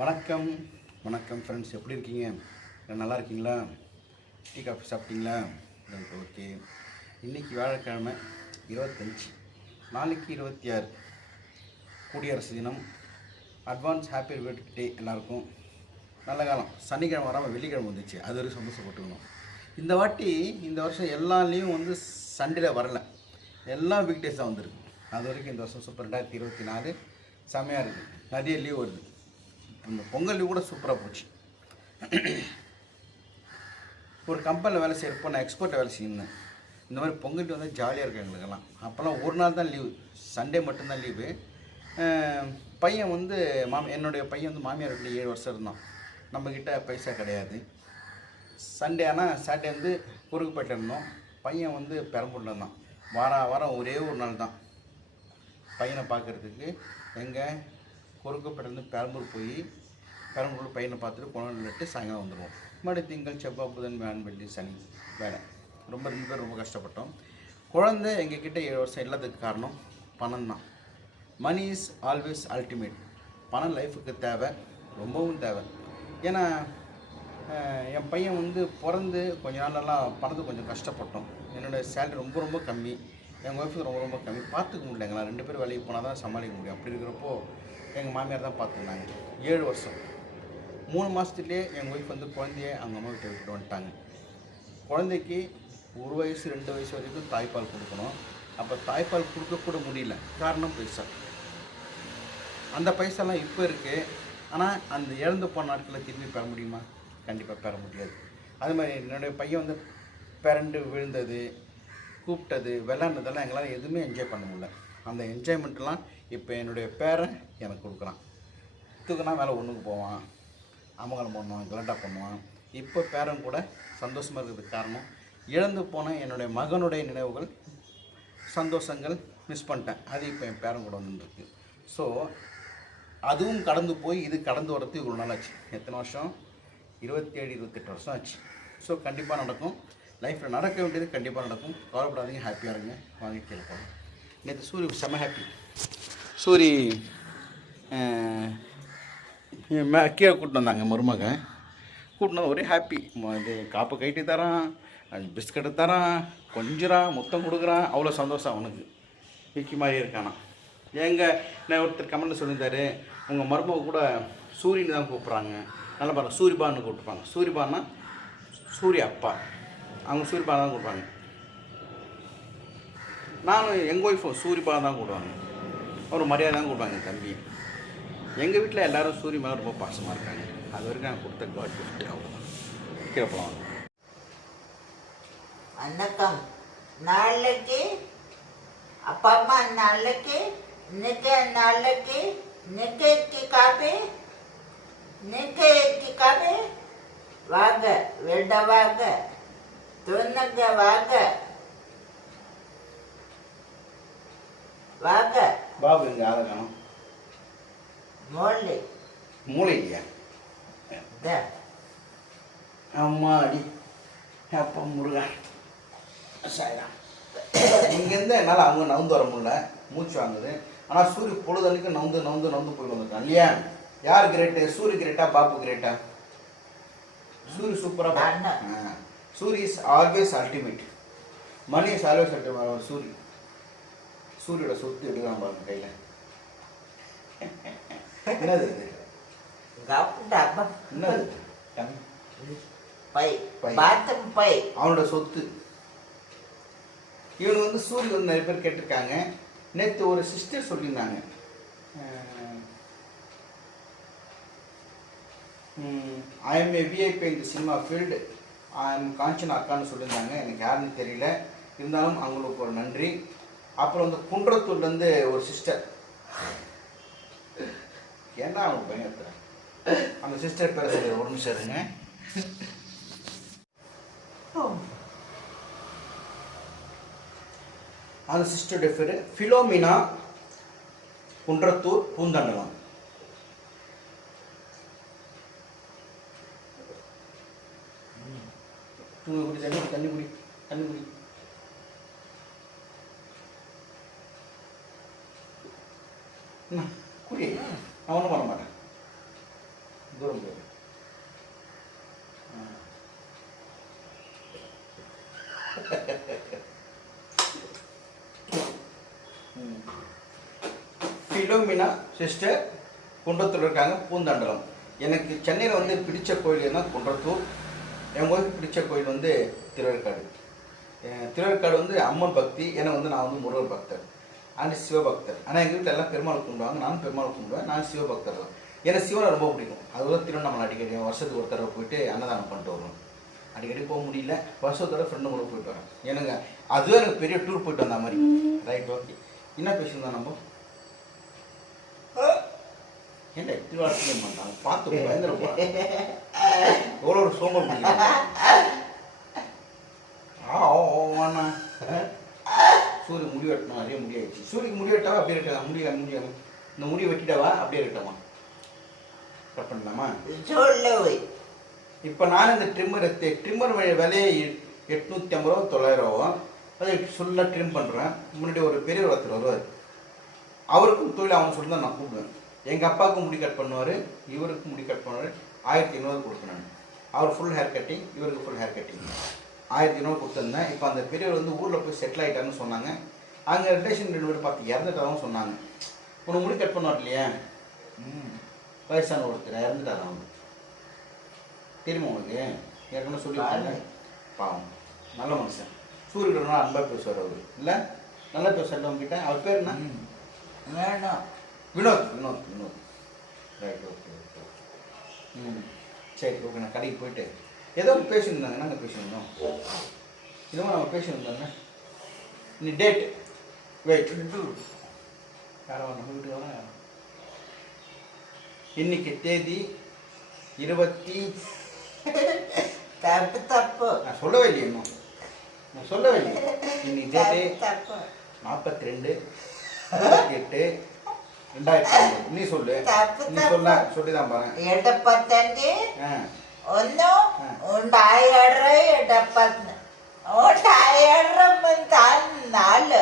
வணக்கம் வணக்கம் ஃப்ரெண்ட்ஸ், எப்படி இருக்கீங்க? நல்லா இருக்கீங்களா? டீ காஃபி சாப்பிட்டீங்களா? ஓகே. இன்றைக்கி வியாழக்கிழமை 25, நாளைக்கு 26 குடியரசு தினம். அட்வான்ஸ் ஹாப்பி பர்த்டே எல்லாருக்கும். நல்ல காலம். சனிக்கிழமை வராமல் வெள்ளிக்கிழமை வந்துச்சு, அது வரைக்கும் சந்தோஷப்பட்டுக்கணும். இந்த வருஷம் எல்லா லீவும் வந்து சண்டேல வரலை, எல்லாம் வீக் டேஸ் தான் வந்துருக்கு. அது வரைக்கும் இந்த வருஷம் சூப்பர். 2024 செம்மையாக இருக்குது. நிறைய லீவ் வருது. இந்த பொங்கல் லீவ் கூட சூப்பராக போச்சு. ஒரு கம்பெனியில் வேலை செய்கிறப்போ நான் எக்ஸ்போர்ட்டில் வேலை செய்யணும். இந்த மாதிரி பொங்கல் லீவ் வந்து ஜாலியாக இருக்குது எங்களுக்கெல்லாம். அப்போல்லாம் ஒரு நாள் தான் லீவு, சண்டே மட்டும்தான் லீவு. பையன் வந்து என்னுடைய பையன் வந்து மாமியார் வீட்டில் 7 வருஷம் இருந்தான். நம்மக்கிட்ட பைசா கிடையாது. சண்டே ஆனால் சாட்டர்டே வந்து குறுக்குப்பேட்டில் இருந்தோம். பையன் வந்து பெரம்பூரில் இருந்தான். வாரம் ஒரே ஒரு நாள் தான் பையனை பார்க்குறதுக்கு. எங்கள் குறுக்குப்பேட்டிலேருந்து பெரம்பூர் போய் பெரம்பூரில் பையனை பார்த்துட்டு கொண்டு சாயங்காலம் வந்துடுவோம். மறுபடியும் திங்கள், செவ்வாய், புதன், வியாழன், வெள்ளி, சனி வேலை. 2 பேர் ரொம்ப கஷ்டப்பட்டோம். குழந்தை எங்ககிட்ட 7 வருஷம் இல்லாததுக்கு காரணம் பணம் தான். Money is always ultimate. பணம் லைஃபுக்கு தேவை, ரொம்பவும் தேவை. ஏன்னா என் பையன் வந்து பிறந்து கொஞ்ச நாளெல்லாம் பணத்துக்கு கொஞ்சம் கஷ்டப்பட்டோம். என்னோடய சேலரி ரொம்ப கம்மி, எங்கள் ஒய்ஃபுக்கு ரொம்ப கம்மி. பார்த்துக்க முடியல. எங்களா 2 பேர் வேலைக்கு போனால் தான் சமாளிக்க முடியும். அப்படி இருக்கிறப்போ எங்கள் மாமியார் தான் பார்த்துருந்தாங்க 7 வருஷம். 3 மாதத்துலேயே எங்கள் ஒய்ஃப் வந்து குழந்தைய அவங்க அம்மா வீட்டை விட்டு வந்துட்டாங்க. குழந்தைக்கு 1 வயசு 2 வயசு வரைக்கும் தாய்ப்பால் கொடுக்கணும். அப்போ தாய்ப்பால் கொடுக்கக்கூட முடியல, காரணம் பைசா. அந்த பைசாலாம் இப்போ இருக்குது. ஆனால் அந்த இழந்து போன நாட்களில் திரும்பி பெற முடியுமா? கண்டிப்பாக பெற முடியாது. அது மாதிரி என்னுடைய பையன் வந்து பிறண்டு விழுந்தது, கூப்பிட்டது, விளாண்டதெல்லாம் எங்களால் எதுவுமே என்ஜாய் பண்ண முடியல. அந்த என்ஜாய்மெண்ட்லாம் இப்போ என்னுடைய பேரன் எனக்கு கொடுக்குறான். தூக்குனா மேலே ஒன்றுக்கு போவான், அமங்கலம் பண்ணுவான், கலண்டா பண்ணுவான். இப்போ பேரன் கூட சந்தோஷமாக இருக்கிறதுக்கு காரணம் இழந்து போன என்னுடைய மகனுடைய நினைவுகள், சந்தோஷங்கள் மிஸ் பண்ணிட்டேன். அது இப்போ என் பேரன் கூட வந்துருக்கு. ஸோ அதுவும் கடந்து போய் இது கடந்து வரது இவ்வளோ நாள் ஆச்சு. எத்தனை வருஷம்? 27, 28 வருஷம் ஆச்சு. ஸோ கண்டிப்பாக நடக்கும். லைஃப்பில் நடக்க வேண்டியது கண்டிப்பாக நடக்கும். கவலைப்படாதீங்க, ஹாப்பியாக இருங்க. வாங்கி கேட்போம். நேற்று சூரி செம்ம ஹாப்பி. சூரி கீழே கூட்டின்னு வந்தாங்க மருமகன். கூட்டினு ஒரே ஹாப்பி. இது காப்பை கைட்டி தரான், பிஸ்கட்டு தரான், கொஞ்சிறான், முத்தம் கொடுக்குறான். அவ்வளோ சந்தோஷம் அவனுக்கு. விக்கி மாதிரி இருக்கானா. நான் ஒருத்தர் கமெண்ட்டில் சொல்லியிருந்தாரு, உங்கள் மருமக கூட சூரியன்னு தான் கூப்பிட்றாங்க. நல்லா பாருங்கள், சூரிபான்னு கூப்பிட்டுப்பாங்க. சூரிபான்னா சூரிய அப்பா, அவங்க சூரிபா தான் கூப்பிட்றாங்க. நானும் எங்கள் ஒய்ஃபும் சூரிபா தான் கூப்பிடுவாங்க. ஒரு மரியாதை தான் கூப்பிடுவாங்க என் தம்பி. எங்கள் வீட்டில் எல்லோரும் சூரிய மேலே ரொம்ப பாசமாக இருக்காங்க. அது வரைக்கும் நான் கொடுத்த காட் கிஃப்ட். அவ்வளோதான். கேட்போம். வணக்கம். நாளைக்கு அப்பா அம்மா நாளைக்கு காப்பி வாங்க, வெட வாங்க, துணுங்க வாங்க, வாங்க. பாபு எங்க ஆளை காணும்? மூளை இல்லையா? அம்மா அடி அப்பா முருகா சாயிடா. இங்கேருந்து என்னால் அவங்க நவுந்து வர முடியல, மூச்சு வாங்குது. ஆனால் சூரிய பொழுதன்னைக்கு நவுந்து போய் வந்துருக்கான் இல்லையா? யார் கிரேட்டு? சூரிய கிரேட்டா, பாபு கிரேட்டா? சூரிய சூப்பராக. Suriya is always ultimate. Mani is always ultimate. சூரியோட சொத்து எடுக்கலாம் பாருங்க கையில். என்னது இது? என்னது? பை. அவனோட சொத்து. இவனு வந்து சூரிய வந்து நிறைய பேர் கேட்டிருக்காங்க. நேற்று ஒரு சிஸ்டர் சொல்லியிருந்தாங்க, ஐ எம் ஏ விஐபி இந்த cinema field, I am Kanchana அக்கான்னு சொல்லியிருந்தாங்க. எனக்கு யாருன்னு தெரியல, இருந்தாலும் அவங்களுக்கு ஒரு நன்றி. அப்புறம் வந்து குன்றத்தூர்லேருந்து ஒரு சிஸ்டர், ஏன்னா அவங்க பயங்கர அந்த சிஸ்டர் பேர சொல்லி ஒரு நிமிஷம் இருங்க. அந்த சிஸ்டருடைய பேர் ஃபிலோமினா, குன்றத்தூர், பூந்தண்டலம். தண்ணி குடி. குடி. அவனும் பண்ண மாட்டேன். ஃபிலோமினா சிஸ்டர் குன்றத்தூர் இருக்காங்க, பூந்தாண்டலம். எனக்கு சென்னையில் வந்து பிடிச்ச கோயில் தான் குன்றத்தூர். என் கோயில் பிடிச்ச கோயில் வந்து திருவேற்காடு. திருவேற்காடு வந்து அம்மன் பக்தி, எனக்கு வந்து நான் வந்து முருகர் பக்தர் அண்ட் சிவபக்தர். ஆனால் எங்கள் வீட்டில் எல்லாம் பெருமாள் கும்பிடுவாங்க, நானும் பெருமாள் கும்பிடுவேன். நான் சிவபக்தர் தான். எனக்கு சிவனை ரொம்ப பிடிக்கும். அதுதான் திருவண்ணாமலை அடிக்கடி வருஷத்துக்கு ஒரு தடவை போயிட்டு அன்னதானம் பண்ணிட்டு வருவோம். அடிக்கடி போக முடியல, வருஷத்தோட ஃப்ரெண்டுங்களை போயிட்டு வரேன். எனக்கு அதுவே எனக்கு பெரிய டூர் போயிட்டு வந்த மாதிரி. Right, okay. என்ன பேசுகிறோம் நம்ம? ஏன்டா இப்படி வாட்ஸ்அப் பண்ணுறாங்க? பார்த்து பயந்துருப்பா. எவ்வளோ ஒரு சோம்பல் பண்ணிக்கலாம். சூரிய முடி வெட்டணும், அதே முடியாச்சு. சூரியக்கு முடி வெட்டாவா அப்படியே இருக்கா? முடியாது. இந்த முடி வெட்டிட்டாவா அப்படியே இருக்கட்டாமா? கட் பண்ணலாமா? இப்போ நான் இந்த ட்ரிம்மர் விலையை 850 ரூபா 900 ரூபா. அதை ஃபுல்லாக ட்ரிம் பண்ணுறேன். முன்னாடி ஒரு பெரிய ஒருத்தர் வருவார், அவருக்கும் தொழில் அவன் சொல்லி தான் நான் கூப்பிடுவேன். எங்கள் அப்பாவுக்கும் முடி கட் பண்ணுவார், இவருக்கும் முடி கட் பண்ணுவார். 1500 கொடுத்தேன். அவர் ஃபுல் ஹேர் கட்டிங், இவருக்கு ஃபுல் ஹேர் கட்டிங் 1500 கொடுத்துருந்தேன். இப்போ அந்த பெரியவர் வந்து ஊரில் போய் செட்டில் ஆகிட்டாருன்னு சொன்னாங்க. அங்கே ரிலேஷன் 2 பேர் பார்த்து இறந்துட்டாலும் சொன்னாங்க. உனக்கு முடி கட் பண்ணுவார் இல்லையா? வயசான ஒருத்தர் இறந்துட்டார். அவங்க தெரியுமா உனக்கு? ஏற்கனவே சொல்லியிருக்காங்க. பாவம், நல்ல மனுஷன். சூரியன் அன்பாக பேசுவார் அவர். இல்லை நல்லா பேசுவார் அவங்ககிட்ட. அவர் பேர் என்ன? வேணும் வினோத். Right, okay. சரி, ஓகே. நான் கடைக்கு போயிட்டு ஏதோ ஒன்று பேசியிருந்தாங்க. நாங்கள் பேசியிருந்தோம். இதுவும் நம்ம பேசியிருந்தோங்க. நீ டேட் வெயிட் யாரோ நம்ம வீட்டு வர. இன்னைக்கு தேதி 20. தப்பு நான் சொல்லவே இல்லையே இன்னும். நான் சொல்லவே இல்லையே. இன்னைக்கு டேட்டு 42/8/2019. நீ சொல்லு. நீ சொல்லிதான் பாரு. 75 1 4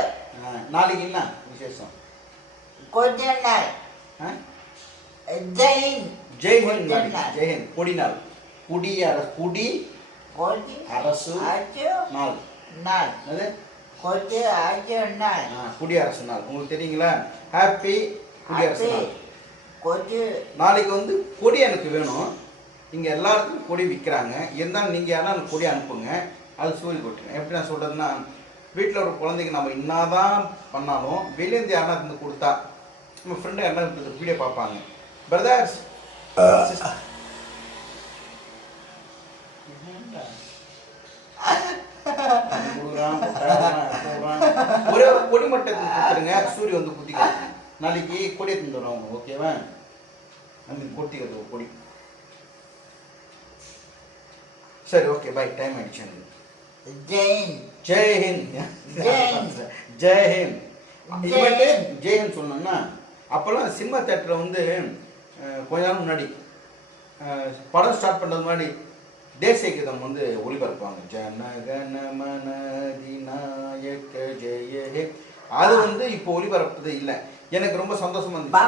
நாளைக்கு என்ன விசேஷம்? கொஞ்ச நாள் ஜெய்ஹிந்த். கொடி நாள். குடி அரசு நாள். அது குடியரசு நாள். உங்களுக்கு தெரியுங்களா? ஹாப்பி குடியரசு நாள். நாளைக்கு வந்து கொடி எனக்கு வேணும். இங்கே எல்லாருக்கும் கொடி விற்கிறாங்க. இருந்தாலும் நீங்கள் யாரும் எனக்கு கொடி அனுப்புங்க. அது சூழல் கொட்டுங்க. எப்படி நான் சொல்கிறதுன்னா, வீட்டில் ஒரு குழந்தைக்கு நம்ம என்னதான் பண்ணாலும் வெளியேந்து யாருன்னா இருந்து கொடுத்தா நம்ம ஃப்ரெண்டு யாருன்னா வீடியோ பார்ப்பாங்க. பிரதர்ஸ் ஒரே ஒரு கொடி மட்டும் கொடுத்துருங்க. சூரிய வந்து குத்திக்கலாம். நாளைக்கு கொடி எடுத்துட்டு வருவாங்க. ஓகேவா? அந்த கொத்திக்கிறது ஒரு கொடி. சரி, ஓகே, பை. டைம் ஆயிடுச்சு எனக்கு. ஜெய்ஹிந்த். ஜெய்ஹிந்த் சொல்லணும்னா, அப்போல்லாம் சினிமா தேட்டரில் வந்து கொஞ்ச நாள் முன்னாடி படம் ஸ்டார்ட் பண்ணுறது முன்னாடி தேசிய கீதம் வந்து ஒளிபரப்பாங்க. ஜனகணமன அதிநாயக ஜெய ஹே. அது வந்து இப்போ ஒளிபரப்புது இல்லை. எனக்கு ரொம்ப சந்தோஷமா இருந்துச்சு.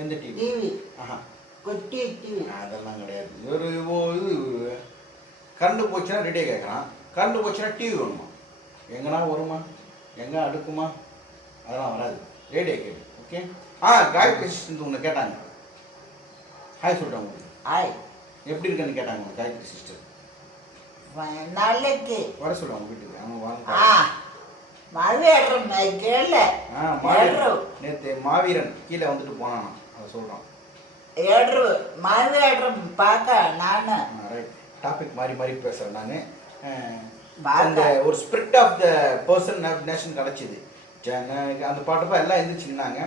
எந்த டிவி? அதெல்லாம் கிடையாது. ஒரு இது கரண்டு போச்சுன்னா ரெடியாக கேட்குறான். கரண்டு போச்சுன்னா டிவி வேணுமா? எங்கன்னா வருமா? எங்கே அடுக்குமா? அதெல்லாம் வராது. ரேடியோ கேட்டு. ஓகே. காயத்ரி சிஸ்டர் உன்னை கேட்டாங்க. ஹாய் சொல்லிட்டாங்க உங்களுக்கு. ஹாய், எப்படி இருக்குன்னு கேட்டாங்க உங்க காயத்ரி சிஸ்டர். நாளைக்கு வர சொல்லுவாங்க வீட்டுக்கு. அவங்க வாங்க. நேற்று மாவீரன் கீழே வந்துட்டு போனானா, அதை சொல்கிறான். டாபிக் மாறி மாறி பேசுகிறேன் நான். அந்த ஒரு spirit of the person nation கிடச்சிது. அந்த பாட்டப்போ எல்லாம் எழுந்திரிச்சுன்னாங்க.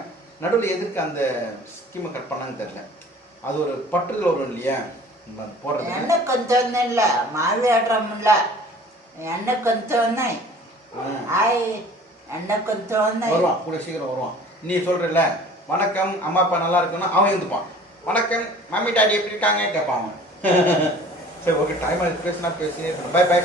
நடுவில் எதுக்கு அந்த ஸ்கீமை கட் பண்ணாங்கன்னு தெரியல. அது ஒரு பட்டுதல் வரும் இல்லையா போடுறது. என்ன கொஞ்சம் இல்லை, மாவியாடுறோம் இல்லை, என்ன கொஞ்சம் என்ன கொஞ்சம் வருவான். கூட சீக்கிரம் வருவான். நீ சொல்கிறல்ல வணக்கம் அம்மா அப்பா நல்லா இருக்குன்னா அவன் இருந்துப்பான். வணக்கம் மம்மி டாடி எப்படி இருக்காங்க கேட்பான் அவன். சரி, ஓகே. டைம் ஆகிடுச்சு. பேசினா பேசினே இருக்கணும். Bye bye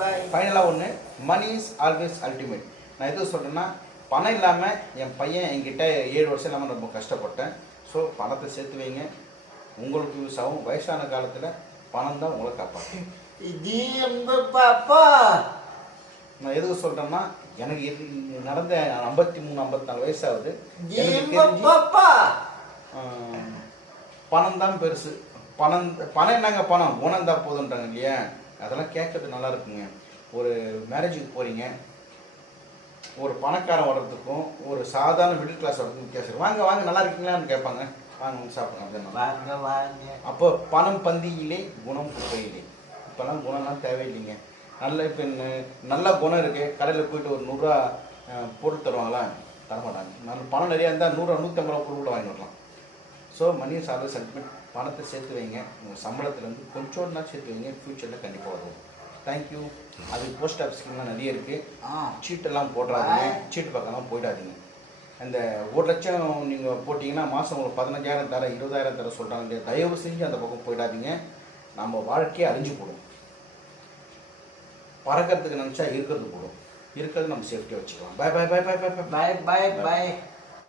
bye. ஃபைனலாக ஒன்று, மணி இஸ் ஆல்வேஸ் அல்டிமேட். நான் எதுவும் சொல்கிறேன்னா, பணம் இல்லாமல் என் பையன் என்கிட்ட 7 வருஷம் இல்லாமல் ரொம்ப கஷ்டப்பட்டேன். ஸோ பணத்தை சேர்த்து வைங்க, உங்களுக்கு யூஸ் ஆகும். வயசான காலத்தில் பணம் தான் உங்களை காப்பாற்றும். இது உங்க பாப்பா நான் எதுக்கு சொல்கிறேன்னா எனக்கு நடந்த 53-54 வயசாகுது. எனக்கு ஜீவ தெரிஞ்சு பாப்பா பணம் தான் பெருசு. பணம் என்னங்க பணம், குணம் தான் போதுன்றாங்க இல்லையா? அதெல்லாம் கேட்கறது நல்லா இருக்குங்க. ஒரு மேரேஜுக்கு போகிறீங்க, ஒரு பணக்காரன் வர்றதுக்கும் ஒரு சாதாரண மிடில் கிளாஸ் வர்றதுக்கும் வித்தியாசம். வாங்க வாங்க நல்லா இருக்கீங்களான்னு கேட்பாங்க. வாங்க வந்து சாப்பிடுங்க அப்படின்னு. வாங்க வாங்க. அப்போ பணம் பந்தியிலே குணம் குப்பையிலே. இப்போல்லாம் குணம்லாம் தேவையில்லைங்க. நல்ல இப்போ நல்ல குணம் இருக்குது, கடையில் போயிட்டு ஒரு 100 ரூபா பொருள் தருவாங்களா? தரமாட்டாங்க. நல்ல பணம் நிறையா இருந்தால் 100 ரூபா 150 ரூபா பொருள் கூட வாங்கி வரலாம். ஸோ மணி சார்ந்த சென்டிமெண்ட், பணத்தை சேர்த்து வைங்க. உங்கள் சம்பளத்துலேருந்து கொஞ்சோன்னா சேர்த்து வைங்க, ஃப்யூச்சரில் கண்டிப்பாக வரும். தேங்க்யூ. அது போஸ்ட் ஆஃபீஸ் ஸ்கீம்லாம் நிறைய இருக்குது. சீட்டெல்லாம் போடுறாதீங்க, சீட்டு பக்கம்லாம் போயிடாதீங்க. அந்த 1 லட்சம் நீங்கள் போட்டிங்கன்னா மாதம் உங்களுக்கு 15,000 தர 20,000 தர சொல்கிறாங்க. தயவு செஞ்சு அந்த பக்கம் போயிடாதீங்க. நம்ம வாழ்க்கையை அழிஞ்சு போடும். பறக்கிறதுக்கு நினச்சா இருக்கிறது போடும். இருக்கிறது நம்ம சேஃப்டியாக வச்சுக்கலாம். பாய் பாய் பாய் பாய் பாய் பாய் பாய் பாய்.